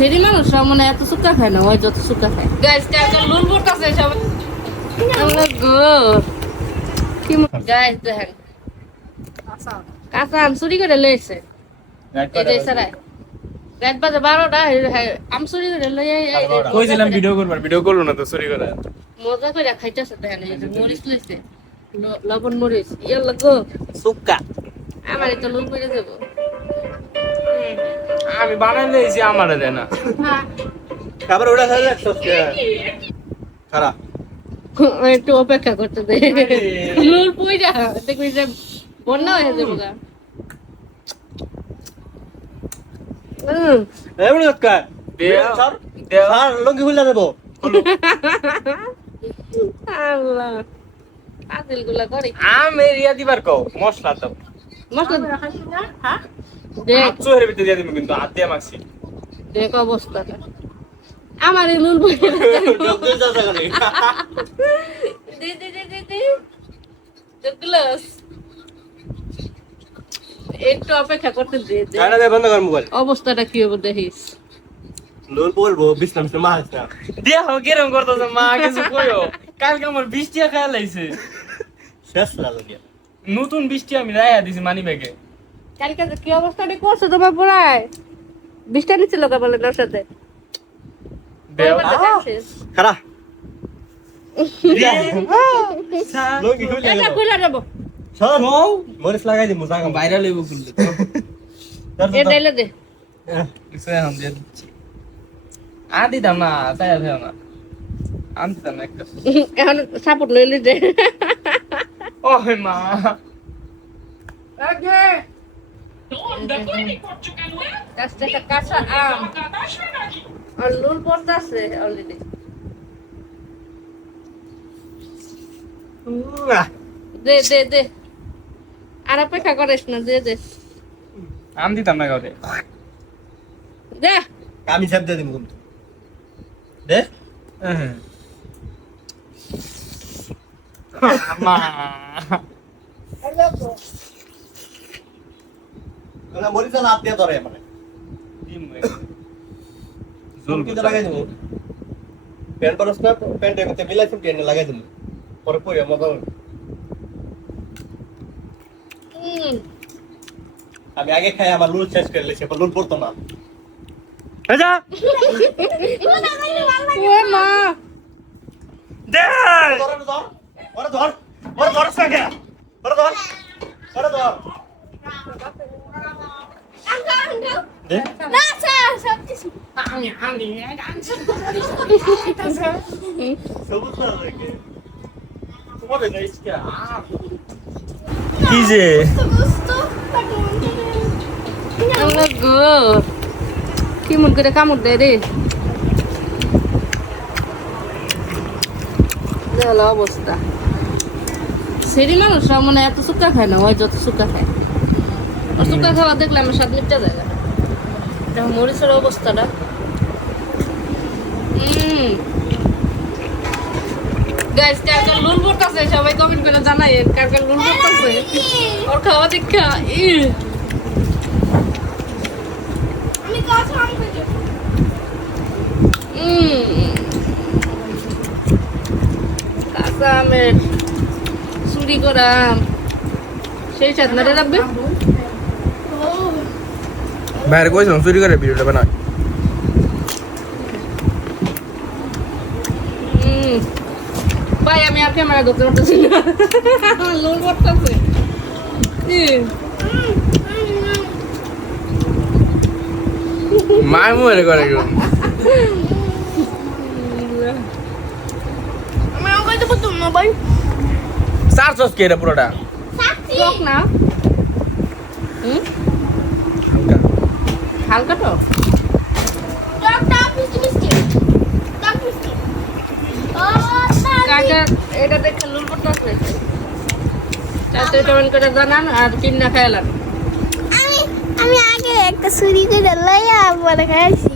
সেরি মানুষরা মনে এত সুক্কা খায় না, ওই যত সুক্কা খায়। গাইস কালকে লুল পড়তাছে সব। আল্লাহ গো কি গাইস দেখেন কাঁচা আম চুরি করে লইছে। এটা সারাই রাত বাজে 12টা আম চুরি করে লই কইছিলাম ভিডিও করবার, ভিডিও করলো না তো চুরি করে। মজা করে খাইতেছে দেখেন। এই যে মরিচ লইছে, লবণ মরিচ ইয়া লাগো সুক্কা। আমার এটা লুল পড়ে যাবো। আমি বানাই লইছি, আমারে দেয় না। খাবার ওটা খাই রাখছস কে? খারাপ। একটু অপেক্ষা করতে দে। লুল পইরা দেখবি যে বন্যা হয়ে যাবে গা। এমন একটা স্যার স্যার লঙ্গি খুলে দেব। আল্লাহ পাতিল গুলা করে আম এরিয়া দিবার কও, মশলা দাও। মশলা হ্যাঁ দেখ চোহের ভিতরে দিয়ে দিবি, কিন্তু হাত দিয়ে মাখছি। দেখ অবস্থাটা আমার এই লুল পইরা জলদি যা জায়গা দে দে দে দে দে the glass একটু অপেক্ষা করতে দে। খানা দে বন্ধ কর মোবাইল। অবস্থাটা কি হবে দেখিস। লোল বলবো বিশ্রাম সে মাছ না। দেখো কিরম করতেছে মা, কিছু কইও। কালকে আমার 20 টাকা খায়া লাইছে। শেষ লাগলো দিয়া। নতুন 20 টাকা আমি রাইয়া দিছি মানি ব্যাগে। কালকে কি অবস্থাটা করছে তোমার পড়ায়? বৃষ্টি নিচ্ছিল কা বলে তোর সাথে দেও খারাপ। লঙ্গি খুলে এটা দেব। খুলে দেবো। স্যার মরিচ লাগাই দিমু জাগা বাইরে লইব খুললে তো। এটা এলে দে। কিছু এখন দিয়ে দিচ্ছি। আদি দাম না, তাই আছে না। আনতে দাম একটা। এখন সাপোর্ট লইলি দে। ও মা। কাঁচটা কাঁচা আম আর লুল পড়তাছে অলরেডি। দে দে দে আর অপেক্ষা করিস না, দে দে আম দিতাম না কাউরে। দে। আমি সব দিয়ে দিমু কিন্তু। দে মা। না মরিচ না হাত দিয়ে ধরে মানে। জল কি লাগাই দিমু। প্যান্ট পরস না, প্যান্টের মধ্যে মিলাইছি প্যান্টে লাগাই দিমু। পরে পরে মজা হবে। আমি আগে খাই আমার লুল শেষ করে লেছি, লুল পড়তো না। আচ্ছা ওই মা দে। ধর ধর ধর ধর ধর ধর সাকে ধর ধর ধর ধর দে না স্যার সব কিছু সবুজ না লাগে তোমার গাইস কি কি যে আল্লাহ গো কি মন করে কামড় দেয় রে। হলো অবস্থা। সেরি মানুষরা মনে এত সুক্কা খায় না, ওই যত সুক্কা খায়। আর সুক্কা খাওয়া দেখলে আমার স্বাদ নিপটা যায় না। দেখো মরিচের অবস্থাটা। গাইস কার লুল পড়তাছে সবাই কমেন্ট করে জানাইয়েন কার লুল পড়তাছে। ওর খাওয়া দেখা আমি কাছে আম খাইছি। কাঁচা আমের চুরি করা আম সেই সাথে না রাখবে। বাইরে কইছিলাম চুরি করে ভিডিওটা বানাই। ভাই আমি আর ক্যামেরা ধরতে পারতেছি না, আমার লোল পড়তেছে। মাই মুরে করে গো। আমি ওকে দেবো তুমি না ভাই। চার সস কে রে পুরোটা? টক না হালকা তো কাকা এটা দেখে লুল পড়তেছে। চারটে টমেন করে জানান আর কিনা খাইলাম। আমি আগে একটা চুরি করে লইয়া পরে খাইছি।